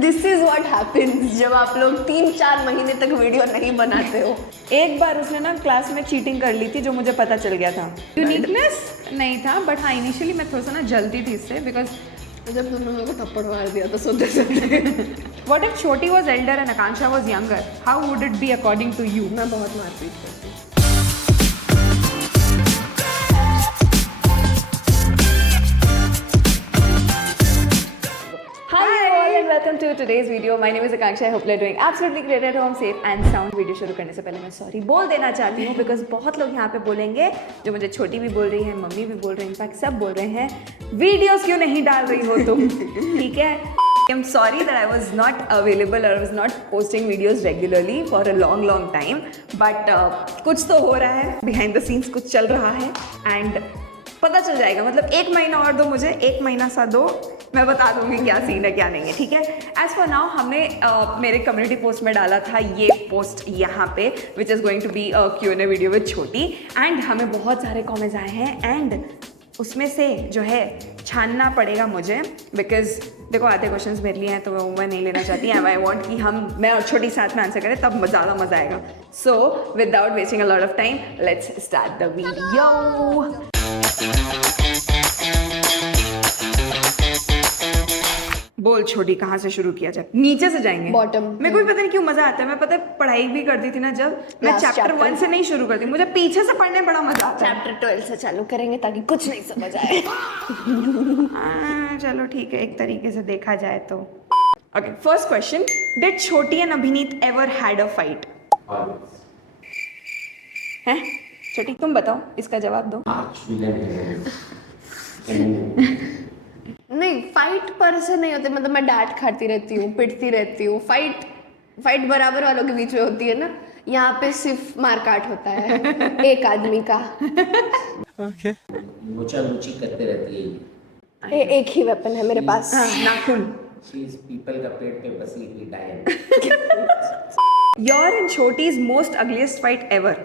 This is what happens जब आप लोग 3-4 महीने तक वीडियो नहीं बनाते हो। एक बार उसने ना क्लास में चीटिंग कर ली थी जो मुझे पता चल गया था। यूनिकनेस नहीं था, बट हाँ इनिशियली मैं थोड़ा सा ना जलती थी इससे, बिकॉज जब तुमने मेरे को थप्पड़ मार दिया तो सोते सोते what if Chhoti was elder and Akanksha was younger, how would it be according to you? मैं बहुत मारपीट करती हूँ। Welcome to today's video. My name is Akanksha. I hope you're doing absolutely great at home, safe and sound. Video शुरू करने से पहले मैं सॉरी बोल देना चाहती हूँ बिकॉज बहुत लोग यहाँ पे बोलेंगे, जो मुझे छोटी भी बोल रही है, मम्मी भी बोल रही है, इनफैक्ट सब बोल रहे हैं वीडियोस क्यों नहीं डाल रही हो तुम, ठीक है? I'm sorry that I was not available or I was not posting videos regularly for a long time, but कुछ तो हो रहा है behind the scenes, कुछ चल रहा है and पता चल जाएगा। मतलब 1 महीना और दो मुझे, 1 महीना सा दो, मैं बता दूंगी क्या सीन है क्या नहीं है, ठीक है? एज फॉर नाउ हमने मेरे कम्युनिटी पोस्ट में डाला था ये पोस्ट यहाँ पे, which is going to be Q&A video with Chhoti, and हमें बहुत सारे कमेंट्स आए हैं एंड उसमें से जो है छानना पड़ेगा मुझे, बिकॉज देखो आधे क्वेश्चंस मेरे लिए हैं तो मैं नहीं लेना चाहती। आई वॉन्ट कि मैं और छोटी साथ में आंसर करें तब ज़्यादा मज़ा आएगा। So without wasting a lot of time let's start the video. बोल छोटी, कहाँ से शुरू किया जाए? नीचे से जाएंगे? बॉटम। मेरे को भी पता नहीं क्यों मजा आता है। मैं पता है पढ़ाई भी करती थी ना जब, मैं चैप्टर 1 से नहीं शुरू करती, मुझे पीछे से पढ़ने में बड़ा मजा आता है। चैप्टर 12 से चालू करेंगे ताकि कुछ नहीं समझ आए। चलो ठीक है, एक तरीके से देखा जाए तो। ओके, फर्स्ट क्वेश्चन, डिड छोटी एंड अभिनीत एवर हैड अ फाइट? हैं? छोटी तुम बताओ, इसका जवाब दो। नहीं, फाइट पर से नहीं होते, मतलब मैं डांट खाती रहती हूँ, पिटती रहती हूँ। फाइट बराबर वालों के बीच में होती है ना, यहाँ पे सिर्फ मारकाट होता है एक आदमी का। ओके मुचा मुची करते रहती है एक ही वेपन है मेरे पास, नाखून। शी इज पीपल का पेट पे बसी हुई डायन। Your and Chhoti's most ugliest fight ever?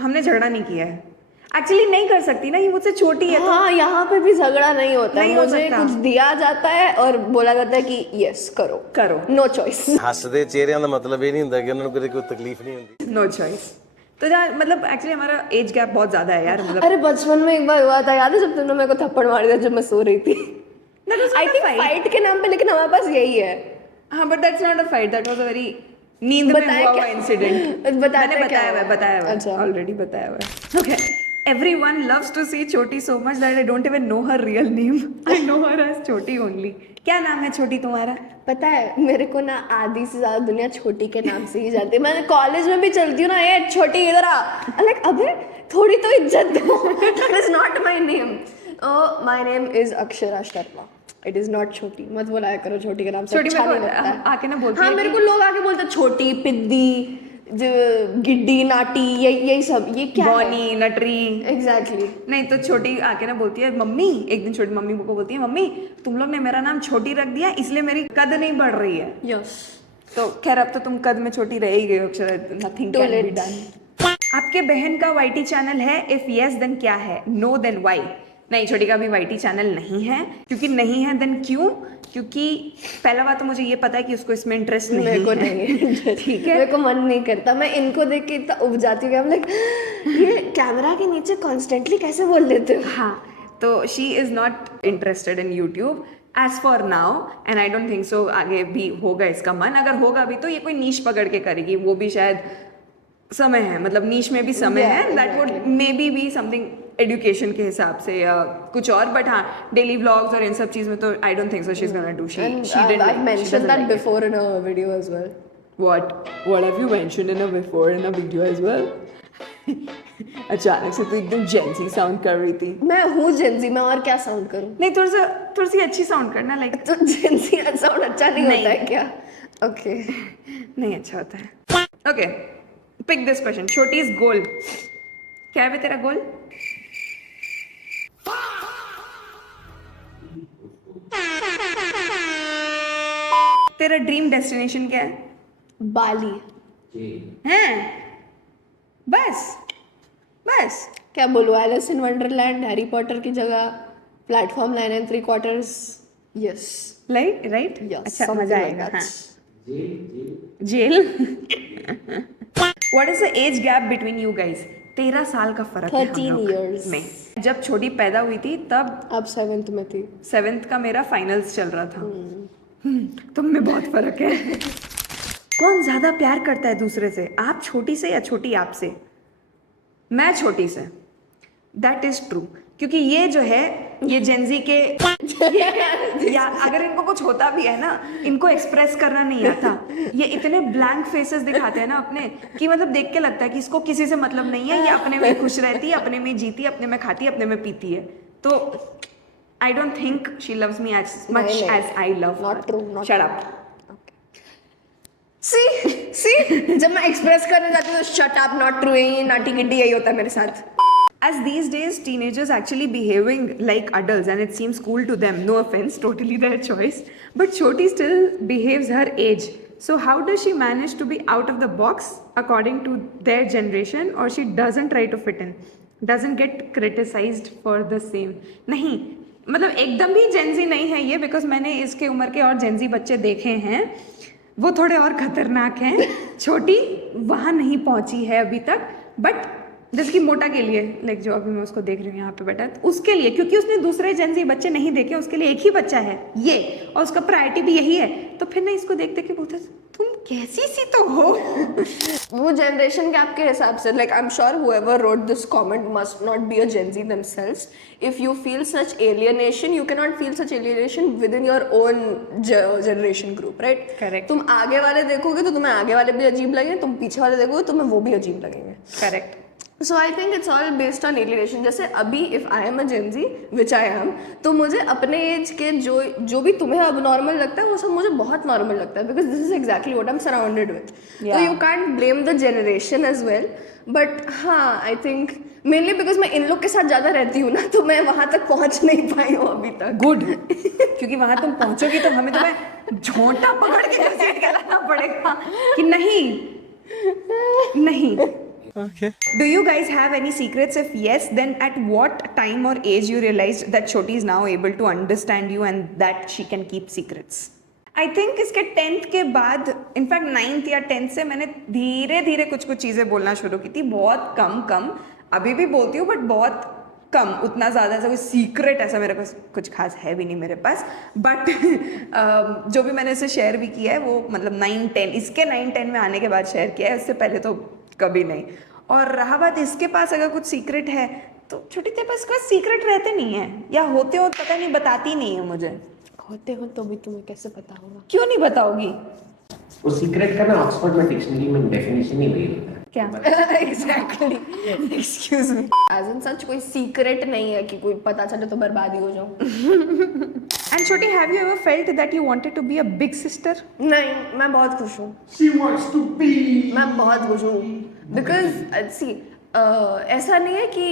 हमने झगड़ा नहीं किया है, एक्चुअली नहीं कर सकती ना, ये मुझसे छोटी है। हाँ, यहाँ पे भी झगड़ा नहीं होता है। नहीं हो मुझे सकता। कुछ दिया जाता है और बोला जाता है कि यस करो, नो चॉइस। ਹੱਸਦੇ ਚਿਹਰਿਆਂ ਦਾ ਮਤਲਬ ਇਹ ਨਹੀਂ ਹੁੰਦਾ ਕਿ ਉਹਨਾਂ ਨੂੰ ਕੋਈ ਤਕਲੀਫ नहीं ਹੁੰਦੀ। No choice. तो जहाँ मतलब एक्चुअली हमारा एज गैप बहुत ज्यादा है यार, मतलब अरे बचपन में एक बार हुआ था, याद है जब तुमने मेरे को थप्पड़ मार दिया जब मैं सो रही थी? आई थिंक फाइट के नाम पे, लेकिन हमारे पास यही है। हाँ, but that's not a fight, that was a very नींद में हुआ हुआ इंसिडेंट। मैंने बताया हुआ है ऑलरेडी, बताया हुआ है। Okay, everyone loves to see छोटी so much that I don't even know her real name. I know her as छोटी only. क्या नाम है छोटी तुम्हारा? पता है मेरे को ना आधी से ज्यादा दुनिया छोटी के नाम से ही जानती है। मैं कॉलेज में भी चलती हूँ ना, ये छोटी इधर आ, लाइक अबे थोड़ी तो इज्जत दो। That is not my name. My name is Akshara Sharma. It is not छोटी। मत बोलाया करो छोटी के नाम से, छोटी अच्छा मेरे नहीं को लगता है। आके ना बोलती हाँ, है मेरे कि- को लोग आके बोलते हैं छोटी, पिद्दी, गिड्डी, नाटी, यही सब। ये क्या है? बॉनी, नटरी। एग्जैक्टली। नहीं तो छोटी आके ना बोलती है मम्मी, एक दिन छोटी मम्मी को बोलती है मम्मी तुम लोग ने मेरा नाम छोटी रख दिया इसलिए मेरी कद नहीं बढ़ रही है। यस। तो खैर अब तो तुम कद में छोटी रह ही गई हो Akshara, nothing can be done. आपके बहन का वाईटी चैनल है? इफ यस देन क्या है, नो देन व्हाई? नहीं, छोटी का भी वाईटी चैनल नहीं है, क्योंकि नहीं है देन क्यों? क्योंकि पहला बात तो मुझे ये पता है कि उसको इसमें इंटरेस्ट नहीं है। मेरे को नहीं है। ठीक है, मेरे को मन नहीं करता। मैं इनको देख के इतना उब जाती हूँ, लाइक ये कैमरा के नीचे कॉन्स्टेंटली कैसे बोल लेते हो? हाँ, तो she is not interested in YouTube as for now, and I don't think so आगे भी होगा इसका मन। अगर होगा भी तो ये कोई नीश पकड़ के करेगी, वो भी शायद समय है, मतलब नीश में भी समय है, that would may be something education के हिसाब से या कुछ और, बट हाँ डेली व्लॉग्स और इन सब चीज में तो I don't think so she is gonna do. I've mentioned that before in a video as well. What have you mentioned in a before in a video as well? अचानक से तो एकदम जेंसी sound कर रही थी। मैं हूँ जेंजी, मैं और क्या साउंड करूँ? नहीं, थोड़ी सी अच्छी साउंड करना, लाइक तो जेंजी साउंड अच्छा नहीं होता है क्या? ओके, नहीं अच्छा होता है। ओके, पिक दिस क्वेश्चन, छोटी इज गोल। क्या है तेरा गोल? तेरा ड्रीम डेस्टिनेशन क्या है? बाली। हैं? बस क्या बोलूँ, Alice in Wonderland, Harry Potter की जगह, प्लेटफॉर्म 9 3/4, Yes. Right Yes. अच्छा something मजा like आएगा that. हाँ जेल what is the age gap between you guys 13 साल का फर्क है हम 13 लोग years. में जब छोटी पैदा हुई थी तब अब 7th में थी. 7th का मेरा फाइनल्स चल रहा था तुम में बहुत फर्क है कौन ज्यादा प्यार करता है दूसरे से आप छोटी से या छोटी आपसे मैं छोटी से दैट इज ट्रू क्योंकि ये जो है ये जेंजी के या अगर इनको कुछ होता भी है ना इनको एक्सप्रेस करना नहीं आता ये इतने ब्लैंक फेसेस दिखाते हैं ना अपने कि मतलब देख के लगता है कि इसको किसी से मतलब नहीं है ये अपने में खुश रहती है अपने में जीती है अपने में खाती है अपने में पीती है तो I don't think she loves me as much नहीं, as I love Not true, not shut up See, जब मैं एक्सप्रेस करने जाती हूँ तो शट अप नॉट ट्रू यही नाटी गिड्डी यही होता है मेरे साथ. As these days teenagers actually behaving like adults and it seems cool to them, no offense, totally their choice, but Choti still behaves her age. So how does she manage to be out of the box according to their generation or she doesn't try to fit in, doesn't get criticized for the same? नहीं मतलब एकदम भी Gen Z नहीं है ये because मैंने इसके उम्र के और जेंजी बच्चे देखे हैं वो थोड़े और खतरनाक हैं छोटी वहाँ नहीं पहुँची है अभी तक बट जैसे कि मोटा के लिए लाइक जो अभी मैं उसको देख रही हूँ यहाँ पे बैठा तो उसके लिए क्योंकि उसने दूसरे जेंजी बच्चे नहीं देखे उसके लिए एक ही बच्चा है ये और उसका प्रायोरिटी भी यही है तो फिर ना इसको देखते कि बोलते तुम कैसी सी तो हो वो जनरेशन गैप के हिसाब से like I am sure whoever wrote this comment must not be a Gen Z themselves. If you feel such alienation, you cannot feel such alienation within your own generation group, right? Correct. तुम आगे वाले देखोगे तो तुम्हें आगे वाले भी अजीब लगेंगे तुम पीछे वाले देखोगे तुम्हें वो भी अजीब लगेंगे. Correct So I think it's all based on alienation. जैसे अभी if I am a Gen Z, which I am, तो मुझे अपने एज के जो भी तुम्हें अब नॉर्मल लगता है वो सब मुझे बहुत नॉर्मल लगता है because this is exactly what I'm surrounded with. Yeah. So you can't blame the generation as well. But हाँ, I think mainly because मैं इन लोग के साथ ज़्यादा रहती हूँ ना तो मैं वहाँ तक पहुँच नहीं पाई हूँ अभी तक. गुड क्योंकि वहां तुम पहुंचोगी तो हमें तुम्हें झोंटा पकड़ के घसीट के लाना पड़ेगा कि नहीं Okay. Do you guys have any secrets? If yes, then at what time or age you realized that Choti is now able to understand you and that she can keep secrets? I think इसके 10th के बाद in fact 9th या 10th से मैंने धीरे धीरे कुछ चीज़ें बोलना शुरू की थी बहुत कम अभी भी बोलती हूँ बट बहुत कम उतना ज़्यादा ऐसा कोई सीक्रेट ऐसा मेरे पास कुछ खास है भी नहीं मेरे पास बट जो भी मैंने इसे शेयर भी किया है वो मतलब 9-10 इसके 9-10 में आने के बाद शेयर किया है उससे पहले तो कभी नहीं और रहा बात इसके पास अगर कुछ सीक्रेट है तो छोटी तेरे पास कोई सीक्रेट रहते नहीं है या होते हो पता नहीं बताती नहीं है मुझे होते हो तो भी तुम्हें कैसे पता होगा. क्यों नहीं बताओगी वो सीक्रेट का ना ऑक्सफोर्ड में डिक्शनरी में डेफिनेशन ही वही होता है क्या Exactly. Excuse me As in such कोई सीक्रेट नहीं है कि कोई पता चले तो बर्बादी हो जाऊँ. And Chhoti have you ever felt that you wanted to be a big sister नहीं मैं बहुत खुश हूँ. She wants to be. मैं बहुत खुश हूँ बिकॉज सी ऐसा नहीं है कि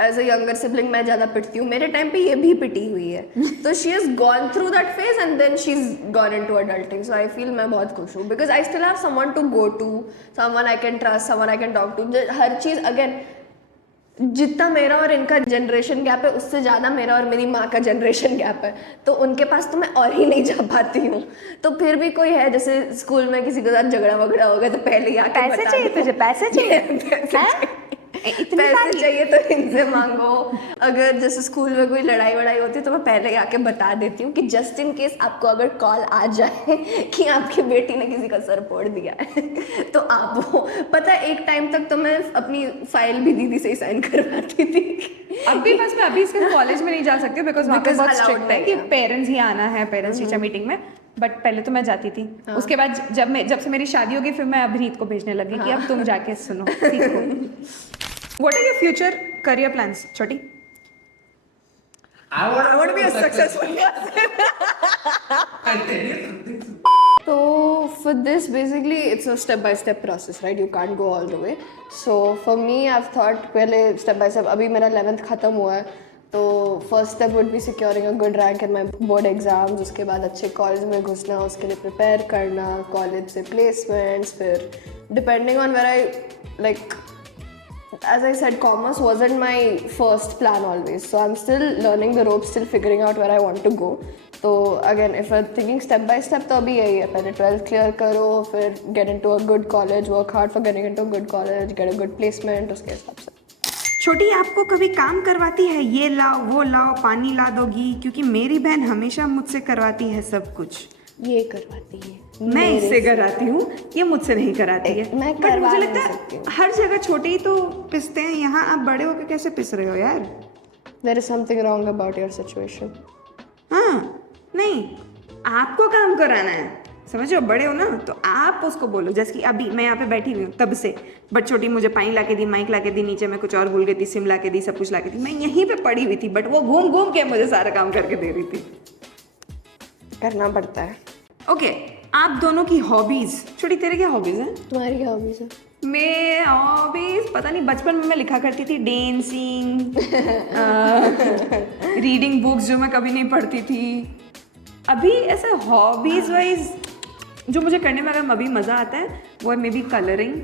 एज अ यंगर सिबलिंग मैं ज़्यादा पिटती हूँ मेरे टाइम पे ये भी पिटी हुई है तो she is gone through that phase and then she is gone into adulting so I feel मैं बहुत खुश हूँ because I still have someone to go to someone I can trust someone I can talk to हर चीज़ again जितना मेरा और इनका जनरेशन गैप है उससे ज़्यादा मेरा और मेरी माँ का जनरेशन गैप है तो उनके पास तो मैं और ही नहीं जा पाती हूँ तो फिर भी कोई है जैसे स्कूल में किसी के साथ झगड़ा वगड़ा हो गया तो पहले ही आके पैसे बता चाहिए दो। तुझे पैसे चाहिए इतने पैसे सारी चाहिए तो इनसे मांगो अगर जैसे स्कूल में कोई लड़ाई वड़ाई होती है तो मैं पहले ही आके बता देती हूँ कि जस्ट इन केस आपको अगर कॉल आ जाए कि आपकी बेटी ने किसी का सर फोड़ दिया है तो आप वो पता है एक टाइम तक तो मैं अपनी फाइल भी दीदी से ही साइन करवाती थी अभी बस मैं अभी इसके कॉलेज में नहीं जा सकती हूँ बिकॉज वहाँ पे Because बहुत allowed स्ट्रिक्ट है नहीं कि है। पेरेंट्स ही आना है पेरेंट्स टीचर मीटिंग में बट पहले तो मैं जाती थी उसके बाद जब से मेरी शादी होगी फिर मैं अभिनीत को भेजने लगी कि अब तुम जाके सुनो सीखो what are your future career plans Chhoti I want to be a successful So for this, basically, it's a step-by-step process, right? You can't go all the way. So for me, I've thought पहले step-by-step. अभी मेरा 11th खत्म हुआ है, तो first step would be securing a good rank in my board exams. उसके बाद अच्छे कॉलेज में घुसना, उसके लिए prepare करना, कॉलेज से placements, फिर depending on where I like. As I said, commerce wasn't my first plan always. So I'm still learning the ropes, still figuring out where I want to go. So again if I thinking step by step तो अभी यही है, पहले 12th clear करो, फिर get into a good college, work hard for getting into a good college, get a good placement, उसके हिसाब से। छोटी आपको कभी काम करवाती है, ये लाओ वो लाओ, पानी ला दोगी? क्योंकि मेरी बहन हमेशा मुझसे करवाती है सब कुछ। ये करवाती है, मैं इससे कराती हूँ, ये मुझसे नहीं कराती है। मैं But करवा मुझे नहीं लगता सकती हूँ। है हर जगह छोटे ही तो पिसते हैं, यहाँ आप बड़े होकर कैसे पिस रहे हो यार? There is something wrong about your situation. हाँ, नहीं, आपको काम कराना है, समझ रहे हो? बड़े हो ना, तो आप उसको बोलो। जैसे कि अभी मैं यहाँ पे बैठी हुई हूँ तब से, बट छोटी मुझे पानी ला के दी, माइक ला के दी, नीचे मैं कुछ और भूल गई थी, सिम ला के दी, सब कुछ ला के दी, मैं यहीं पे पड़ी हुई थी, बट वो घूम घूम के मुझे सारा काम करके दे रही थी। करना पड़ता है। ओके, आप दोनों की हॉबीज। छोटी तेरे क्या हॉबीज हैं? तुम्हारी क्या हॉबीज है? मैं हॉबीज पता नहीं, बचपन में मैं लिखा करती थी डांसिंग, रीडिंग बुक्स जो मैं कभी नहीं पढ़ती थी। अभी ऐसे हॉबीज वाइज जो मुझे करने में अगर अभी मज़ा आता है वो है मे बी कलरिंग,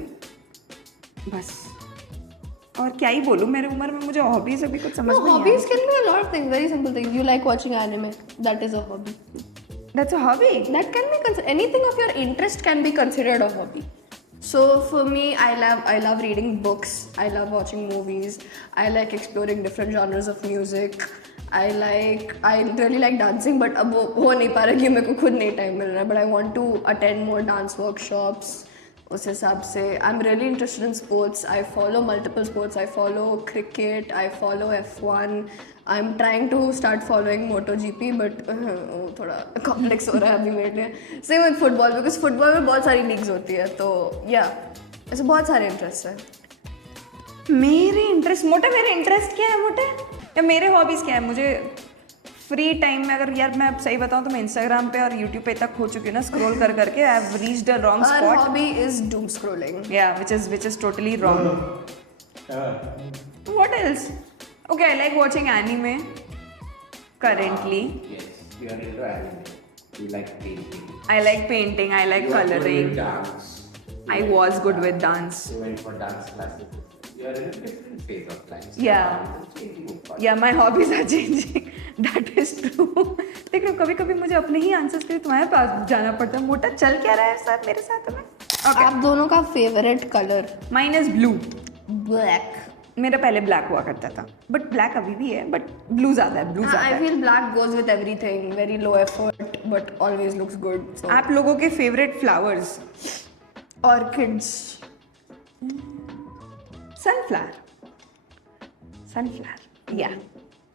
बस। और क्या ही बोलूँ, मेरे उम्र में मुझे हॉबीज अभी कुछ समझ No, नहीं hobbies can be a lot of things, very simple things. You like watching anime, that is a hobby. That's a hobby. That can be anything of your interest can be considered a hobby. So for me, I love reading books. I love watching movies. I like exploring different genres of music. I really like dancing, but अब वो हो नहीं पा रहा क्योंकि मेरे को खुद नहीं टाइम मिल रहा है. But I want to attend more dance workshops. उस हिसाब से I'm really interested in sports. I follow multiple sports. I follow cricket. I follow F1. I'm trying to start following MotoGP, but वो थोड़ा complex हो रहा है अभी मेरे लिए. Same with football, because football में बहुत सारी leagues होती है, तो yeah, ऐसे बहुत सारे interests हैं. मेरे इंटरेस्ट क्या है मोटे, या मेरे हॉबीज़ क्या है? मुझे फ्री टाइम में, अगर यार मैं सही बताऊँ तो मैं इंस्टाग्राम पे और यूट्यूब पे तक हो चुकी हूँ ना स्क्रॉल कर करके, I have reached a wrong Our spot. hobby is doom scrolling. या which is totally wrong. What else? Okay, I like watching anime currently. Yes, you are into anime. You like painting. I like painting, I like You are good coloring. with dance. I was good with dance. You went for dance classes. You are in a different phase of life. Yeah. Yeah, my hobbies are changing. That is true. देख रहे हो, कभी कभी मुझे अपने ही answers के लिए तुम्हारे पास जाना पड़ता है। मोटा चल क्या रहा है सर मेरे साथ में? Okay. आप दोनों का favorite color? Mine is blue. Black. मेरा पहले ब्लैक हुआ करता था, बट ब्लैक अभी भी है, बट ब्लू ज़्यादा है, ब्लू ज़्यादा I है। feel black goes with everything. Very low effort, but always looks good. So. आप लोगों के favourite flowers? Orchids. Sunflower. Yeah,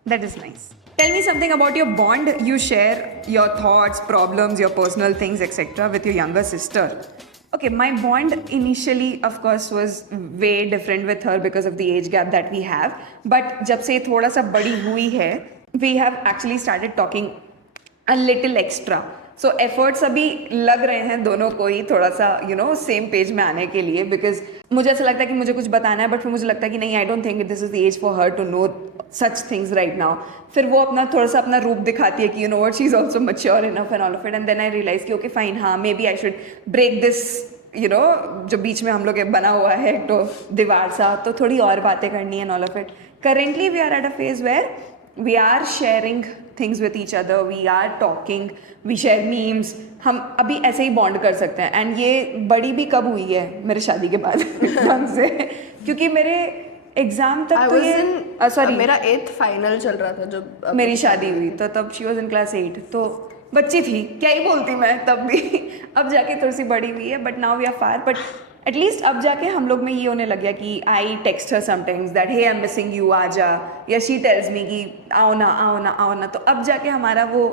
that is nice. Tell me something about your bond. You share your thoughts, problems, your personal things, etc. with your younger sister. Okay, my bond initially, of course, was way different with her because of the age gap that we have. But जब से थोड़ा सा बड़ी हुई है, we have actually started talking a little extra. So efforts अभी लग रहे हैं दोनों को ही थोड़ा सा सेम पेज में आने के लिए, बिकॉज मुझे ऐसा लगता है कि मुझे कुछ बताना है, बट फिर मुझे लगता है कि नहीं, I don't think this is the age for her to know such things right now. फिर वो अपना थोड़ा सा अपना रूप दिखाती है कि what, she is also mature enough and all of it, and then I realise कि ओके फाइन, हाँ maybe I should break this जो बीच में हम लोग बना हुआ है एक तो दीवार सा, तो थोड़ी और बातें करनी है and all of it. Currently we are at a phase where we are sharing things with each other, we are talking, we share memes. हम अभी ऐसे ही बॉन्ड कर सकते हैं. एंड ये बड़ी भी कब हुई है? मेरे शादी के बाद एकदम से, क्योंकि मेरे एग्जाम तक तो ये सॉरी मेरा 8th फाइनल चल रहा था जब मेरी शादी हुई, तो तब शी वॉज इन क्लास 8, तो बच्ची थी, क्या ही बोलती मैं तब भी. अब जाके थोड़ी सी बड़ी हुई है, but now we are far. But at least अब जाके हम लोग में ये होने लग गया कि I text her sometimes that hey I am missing you, आ जा, या शी टेल्स मी कि आओ ना आओ ना आओ ना. तो अब जाके हमारा वो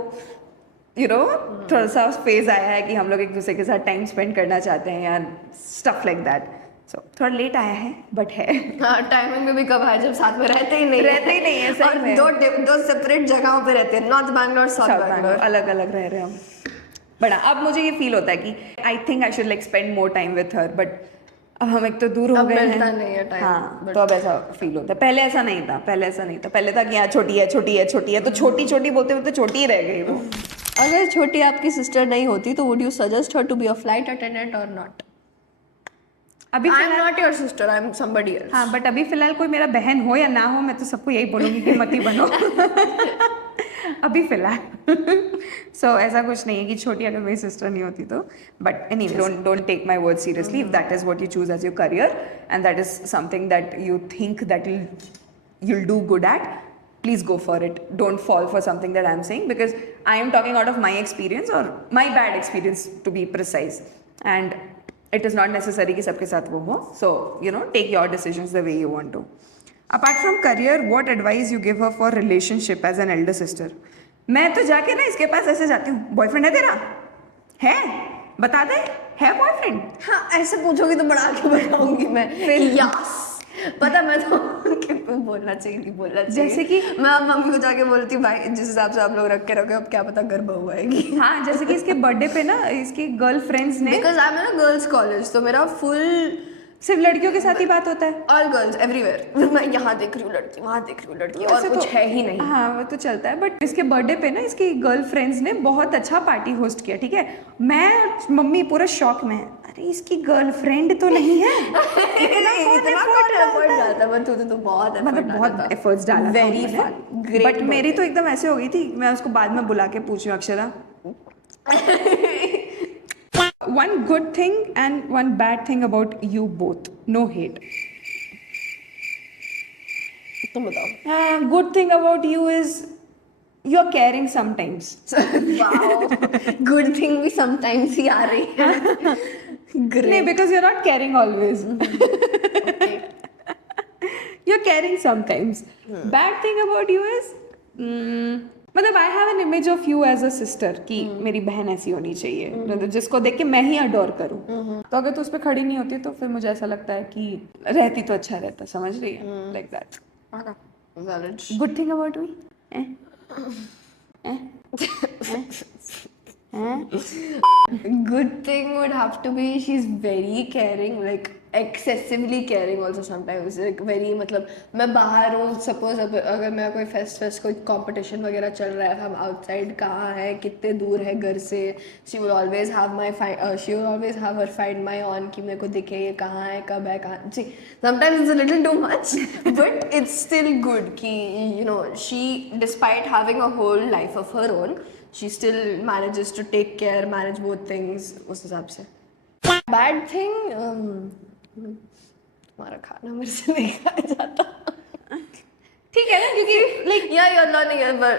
थोड़ा सा फेज आया है कि हम लोग एक दूसरे के साथ टाइम स्पेंड करना चाहते हैं यार, स्टफ लाइक दैट. सो थोड़ा लेट आया है, बट है. हाँ, टाइमिंग में भी कब आया जब साथ में रहते ही नहीं है सही में. दो सेपरेट जगहों पे रहते हैं, नॉर्थ बैंगलोर साउथ बैंगलोर, अलग अलग रह रहे हैं हम. बट अब मुझे ये फील होता है कि I think I should like spend more time with her, but अब हम एक तो दूर हो गए हैं. नहीं है टाइम. हाँ, तो अब ऐसा फील होता है. पहले ऐसा नहीं था. पहले था कि यहाँ छोटी है तो छोटी बोलते बोलते छोटी ही रह गई वो. अगर छोटी आपकी सिस्टर नहीं होती तो would you suggest her to be a flight attendant और नॉट? अभी I am not your sister, I am somebody else. हाँ, बट अभी फिलहाल कोई मेरा बहन हो या ना हो, मैं तो सबको यही बोलूँगी कि मत ही बनो. अभी फिलहाल सो ऐसा कुछ नहीं है कि छोटी अगर मेरी सिस्टर नहीं होती तो but any don't take my word seriously if that is what you choose as your career and that is something that you think that you'll do good at, please go for it. Don't fall for something that I'm saying because I am talking out of my experience or my bad experience to be precise, and it is not necessary कि सबके साथ वो हो. So you know, take your decisions the way you want to. Apart from career, what advice you give her for relationship as an elder sister? मैं तो जाके ना इसके पास ऐसे जाती हूँ, बॉयफ्रेंड है तेरा? है? बता दे, है बॉयफ्रेंड? हाँ ऐसे पूछोगी तो बड़ा के बताऊंगी मैं फिर यस पता मैं तो बोलना चाहिए नहीं बोलना चाहिए जैसे कि मैं अब मम्मी को जाके बोलती हूँ भाई जिस हिसाब से आप लोग रख के रखे अब क्या पता घर बहू आएगी हाँ जैसे कि इसके बर्थडे पे ना इसकी गर्लफ्रेंड्स ने because I am in girls college तो मेरा फुल सिर्फ लड़कियों के साथ ही बात होता है ऑल गर्ल्स एवरीवेयर मैं यहाँ देख रही हूँ लड़की वहाँ देख रही हूँ लड़की और वैसे कुछ तो- है ही नहीं हाँ वो तो चलता है बट इसके बर्थडे पे ना इसकी गर्लफ्रेंड्स ने बहुत अच्छा पार्टी होस्ट किया ठीक है मैं और मम्मी पूरा शॉक में है अरे इसकी गर्लफ्रेंड तो नहीं है इतना कौन एफर्ट डालता है तू तो बहुत मतलब बहुत एफर्ट्स डाला वेरी फन बट मेरी तो एकदम ऐसे हो गई थी मैं उसको बाद में बुला के पूछूं Akshara one good thing and one bad thing about you both no hate तुम बताओ good thing about you is you're caring sometimes wow good thing भी समटाइम्स ही आ रही है no because you're not caring always you're caring sometimes bad thing about you is मतलब I have an image of you as a sister कि मेरी बहन ऐसी होनी चाहिए मतलब जिसको देख के मैं ही अडोर करूं तो अगर तू उस पर खड़ी नहीं होती तो फिर मुझे ऐसा लगता है कि रहती तो अच्छा रहता समझ रही है like that good thing about me good thing would have to be she's very caring like excessively caring also sometimes like very मतलब मैं बाहर हूँ suppose अगर मेरा कोई फेस्ट कोई competition वगैरह चल रहा है हम outside कहाँ है कितने दूर है घर से she will always have she will always have her find my on कि मेरे को दिखे ये कहाँ है कब है कहाँ see sometimes it's a little too much but it's still good कि you know she despite having a whole life of her own she still manages to take care manage both things उस हिसाब से bad thing तुम्हारा खाना मेरे से नहीं खाया जाता ठीक है ना क्योंकि like yeah you're learning it but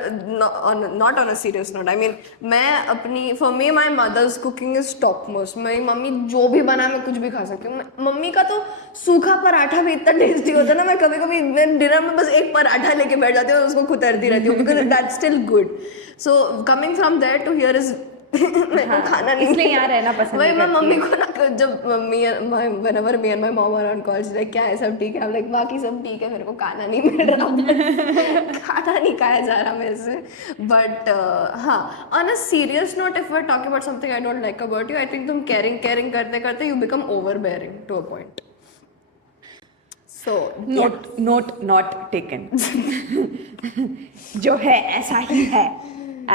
not on a serious note I mean मैं अपनी for me my mother's cooking is top most मेरी मम्मी जो भी बना मैं कुछ भी खा सकती हूँ मम्मी का तो सूखा पराठा भी इतना टेस्टी होता है ना मैं कभी कभी डिनर में बस एक पराठा लेके बैठ जाती हूँ और उसको खुतरती रहती हूँ because that's still good so coming from there to here is मेरे को खाना नहीं इसलिए यहाँ रहना पसंद वही मैं करती मम्मी को ना जब whenever me and my mom are on calls like क्या है सब ठीक है I'm like बाकी सब ठीक है मेरे को खाना नहीं मिल रहा खाना नहीं खाया जा रहा मेरे से but हाँ on a serious note if we're talking about something I don't like about you I think तुम caring करते करते you become overbearing to a point so note not taken जो है ऐसा ही है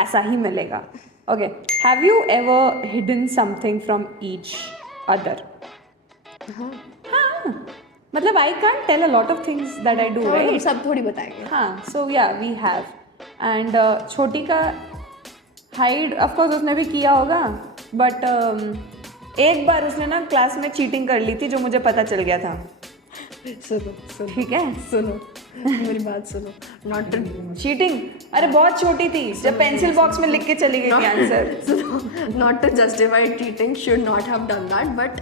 ऐसा ही मिलेगा okay have you ever hidden something from each other हाँ मतलब I can't tell a lot of things that I do right सब थोड़ी बताएंगे हाँ so yeah we have and छोटी का hide of course उसने भी किया होगा but एक बार उसने ना क्लास में चीटिंग कर ली थी जो मुझे पता चल गया था सुनो ठीक है सुनो मेरी बात सुनो नॉट चीटिंग अरे बहुत छोटी थी जब पेंसिल बॉक्स में लिख के चली गई थी answer not to justify cheating should not have done that but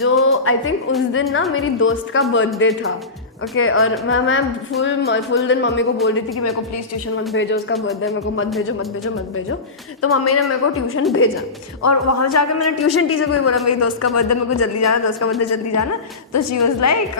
जो आई थिंक उस दिन ना मेरी दोस्त का बर्थडे था ओके और मैं फुल दिन मम्मी को बोल रही थी कि मेरे को प्लीज़ ट्यूशन मत भेजो उसका बर्थडे मेरे को मत भेजो तो मम्मी ने मेरे को ट्यूशन भेजा और वहाँ जाकर मैंने ट्यूशन टीचर को भी बोला मेरी दोस्त का बर्थडे मेरे को जल्दी जाना तो शी वाज लाइक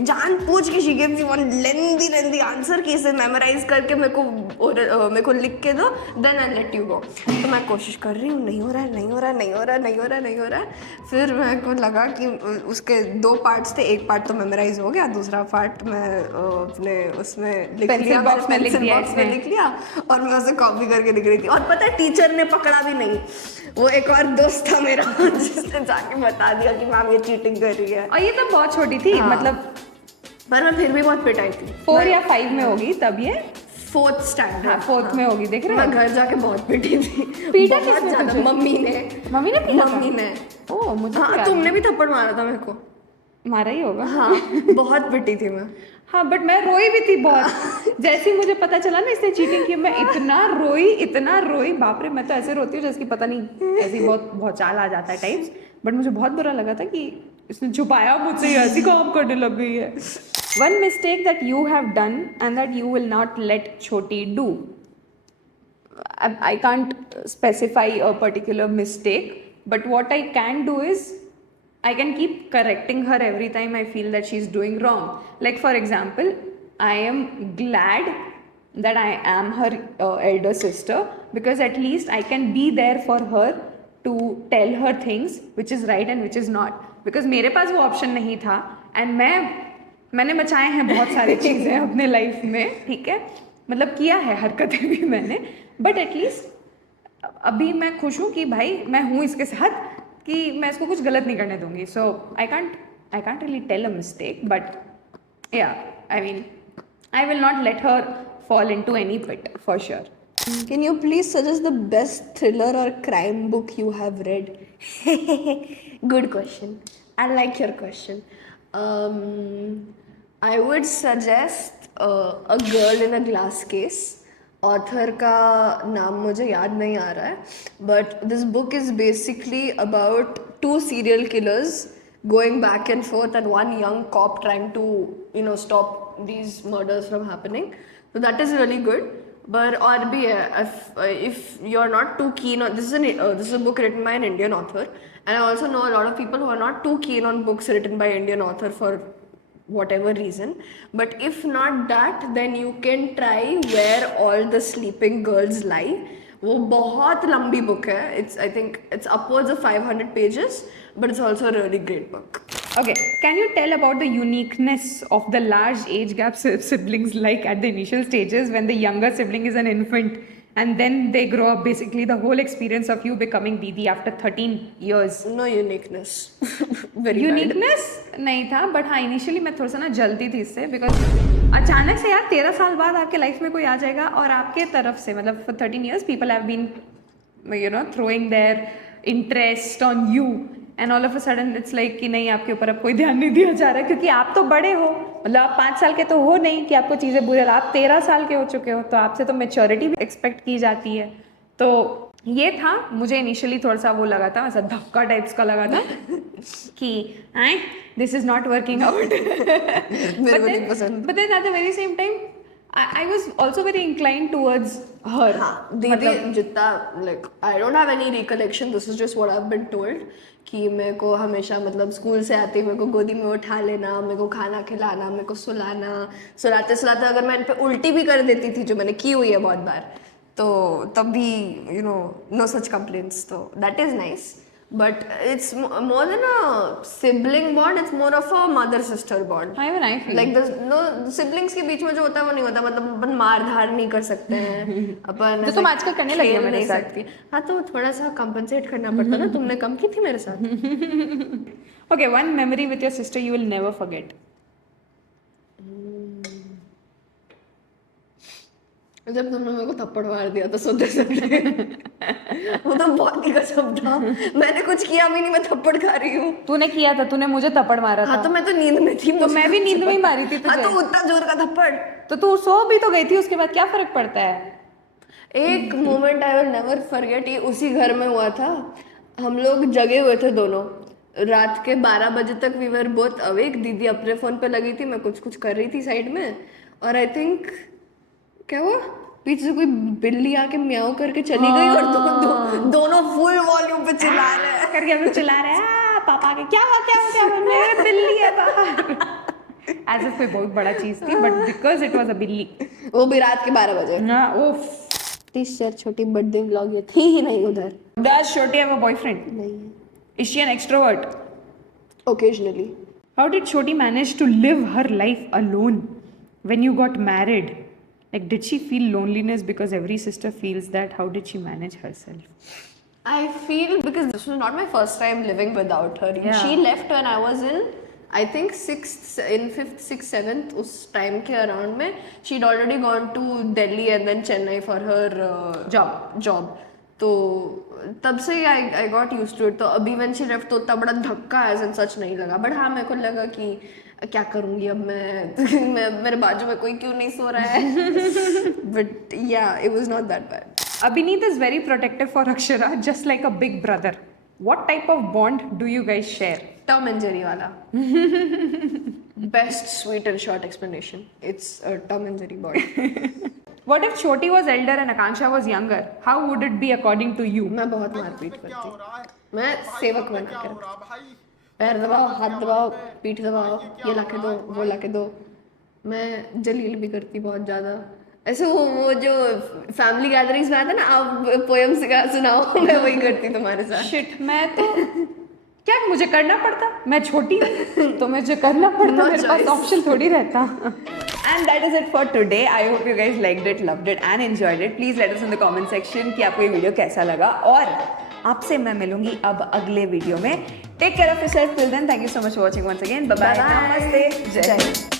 जान पूछ के she give me one lengthy answer कि इसे मेमोराइज करके मेरे को लिख के दो then I let you go तो मैं कोशिश कर रही हूँ नहीं हो रहा है फिर मेरे को लगा कि उसके 2 पार्ट्स थे एक पार्ट तो मेमोराइज हो गया दूसरा पार्ट मैं अपने उसमें लिख लिया पेंसिल बॉक्स में लिख लिया और मैं उसे कॉपी करके लिख रही थी और पता है टीचर ने पकड़ा भी नहीं वो एक और दोस्त था मेरा जिसने जाके बता दिया कि मैम ये चीटिंग कर रही है और ये तो बहुत छोटी थी हाँ। मतलब पर मैं फिर भी बहुत पिटाई थी 4 या 5 में होगी तब ये 4th स्टैंडर्ड हाँ 4th में होगी, देख रहे मैं हो? घर जाके बहुत पिटी थी। पीटा बहुत किसने ज्यादा, तुझे? मम्मी ने पीटा था? मम्मी ने। ओह मुझे हाँ तो याद तुमने भी थप्पड़ मारा था मेरे को। नहीं। मारा ही होगा। हाँ बहुत पिटी थी मैं। हाँ बट मैं रोई भी थी बहुत। जैसे ही मुझे पता चला ना इसने चीटिंग की, मैं इतना रोई, बाप रे। मैं तो ऐसे रोती हूँ जैसे कि पता नहीं ऐसी बहुत बहुत चाल आ जाता है टाइप्स। बट मुझे बहुत बुरा लगा था कि इसने छुपाया मुझसे, ऐसी काम करने लग गई है। One mistake that you have done and that you will not late छोटी do. I can't specify a particular mistake, but what I can do is I can keep correcting her every time I feel that she's doing wrong. Like for example, I am glad that I am her elder sister, because at least I can be there for her to tell her things which is right and which is not. Because मेरे पास वो option नहीं था and मैंने बचाए हैं बहुत सारी चीज़ें अपने लाइफ में, ठीक है, मतलब किया है हरकतें भी मैंने, बट एटलीस्ट अभी मैं खुश हूँ कि भाई मैं हूँ इसके साथ, कि मैं इसको कुछ गलत नहीं करने दूंगी. So I can't really tell a mistake, but yeah I mean I will not let her fall into any pit for sure. Can you please suggest the best thriller or crime book you have read? Good question. I like your question. I would suggest A Girl in a Glass Case. Author का नाम मुझे याद नहीं आ रहा है, but this book is basically about 2 serial killers going back and forth and one young cop trying to, stop these murders from happening. So that is really good. But और भी है, if you're not too keen on this is a book written by an Indian author, and I also know a lot of people who are not too keen on books written by Indian author for whatever reason. But if not that, then you can try Where All the Sleeping Girls Lie. वो बहुत लंबी book है. I think it's upwards of 500 pages, but it's also a really great book. Okay, can you tell about the uniqueness of the large age gap siblings, like at the initial stages when the younger sibling is an infant and then they grow up, basically the whole experience of you becoming Didi after 13 years? No uniqueness. Very uniqueness नहीं था, but हाँ initially मैं थोड़ा सा ना जलती थी इससे, बिकॉज अचानक से यार 13 साल बाद आपके लाइफ में कोई आ जाएगा और आपके तरफ से, मतलब for 13 years people have been throwing their interest on you, and all of a sudden it's like कि नहीं आपके ऊपर अब कोई ध्यान नहीं दिया जा रहा है, क्योंकि आप तो बड़े हो, मतलब आप 5 साल के तो हो नहीं कि आपको चीज़ें बुरी, आप 13 साल के हो चुके हो, तो आपसे तो मेच्योरिटी भी एक्सपेक्ट की जाती है. तो ये था, मुझे इनिशियली थोड़ा सा वो लगा था, ऐसा धक्का टाइप्स का लगा था कि this is not working out. मेरे को नहीं पसंद. But then at the very same time I was also very inclined towards her. हाँ, दीदी जितना like I don't have any recollection. This is just what I've been told. कि मेरे को हमेशा मतलब स्कूल से आते ही मेरे को गोदी में उठा लेना, मेरे को खाना खिलाना, मेरे को सुलाते अगर मैं इन पे उल्टी भी कर देती थी, जो मैंने की हुई है बहुत बार, तो तब भी no such complaints. तो that is nice. But it's more than a sibling bond. It's more of a mother-sister bond. Even I feel like no siblings के बीच में जो होता है वो नहीं होता, मतलब अपन मार धार नहीं कर सकते हैं, अपन तो तुम आजकल करने लगी हो मेरे साथ. हाँ तो थोड़ा सा कंपनसेट करना पड़ता ना, तुमने कम की थी मेरे साथ. Okay, one memory with your sister you will never forget. जब तुमने मेरे को थप्पड़ मार दिया तो सोते वो तो बहुत ही गजब था. मैंने कुछ किया भी नहीं, मैं थप्पड़ खा रही हूँ. तूने किया था, तूने मुझे थप्पड़ मारा था. हाँ तो मैं तो नींद में थी. तो मैं भी नींद में ही मारी थी तुझे. हाँ तो उतना जोर का थप्पड़. तो तू सो भी तो गई थी, उसके बाद क्या फर्क पड़ता है. एक moment I will never forget, ये उसी घर में हुआ था. हम लोग जगे हुए थे दोनों, रात के 12 बजे तक वी वर बोथ अवेक. दीदी अपने फोन पे लगी थी, मैं कुछ कर रही थी साइड में, और आई थिंक क्या हुआ, पीछे से कोई बिल्ली आके म्याऊ करके चली गई, और दोनों फुल वॉल्यूम पे चिल्ला रहे हैं. करके हम लोग चिल्ला रहे हैं पापा के, क्या हुआ मेरे बिल्ली है बाहर. एज इफ कोई बहुत बड़ा चीज थी, but because it was a बिल्ली. वो भी रात के 12 बजे. हाँ उफ. टीचर छोटी बर्थडे व्लॉग ये थी ही नहीं उधर. Does Shoti have a boyfriend? नहीं. Is she an extrovert? Occasionally. How did Shoti manage to live her life alone when you got married? Like, did she feel loneliness because every sister feels that? How did she manage herself? I feel because this was not my first time living without her. Yeah. She left when I was in, I think 5th, 6th, 7th उस time के around में she'd already gone to Delhi and then Chennai for her job. तो तब से ही I got used to it. तो अभी when she left तो उतना बड़ा धक्का as in such नहीं लगा. But हाँ मेरे को लगा कि क्या करूँगी अब मैं मेरे बाजू में कोई क्यों नहीं सो रहा है. But yeah, it was not that bad. Abhineet is very protective for Akshara, just like a big brother. What type of bond do you guys share? Tom and Jerry वाला. Best sweet and short explanation. It's a Tom and Jerry bond. What if Choti was elder and Akanksha was younger? How would it be according to you? मैं बहुत मारपीट करती. मैं सेवक बना के रखती. पैर दबाओ, हाथ दबाओ, पीठ दबाओ, ये लाके दो, वो लाके दो. मैं जलील भी करती बहुत ज़्यादा. ऐसे वो जो फैमिली गैदरिंग्स में आता है ना, आप पोएम सुनाओ, मैं वही करती तुम्हारे साथ. Shit, मैं तो क्या मुझे करना पड़ता? मैं छोटी हूँ तो मुझे करना पड़ता. No मेरे पास choice. ऑप्शन थोड़ी रहता. And that is it for today. I hope you guys liked it, loved it and enjoyed it. Please let us in the comment section कि आपको ये वीडियो कैसा लगा. और आपसे मैं मिलूंगी अब अगले वीडियो में. Take care of yourself till then. Thank you so much for watching once again. Bye bye. Bye bye. Namaste. Jai Hind.